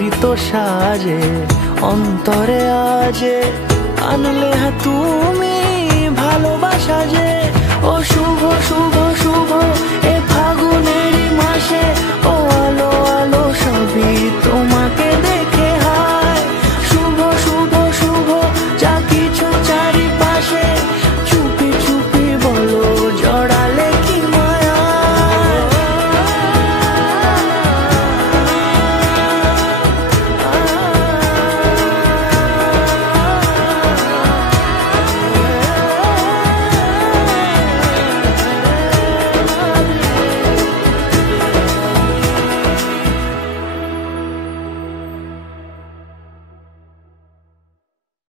অমৃত সাজে অন্তরে আজে আনলে হ্যাঁ তুমি ভালোবাসা যে। ও শুভ শুভ শুভ এ ফাগুনেরই মাসে, ও আলো আলো সবই তোমাকে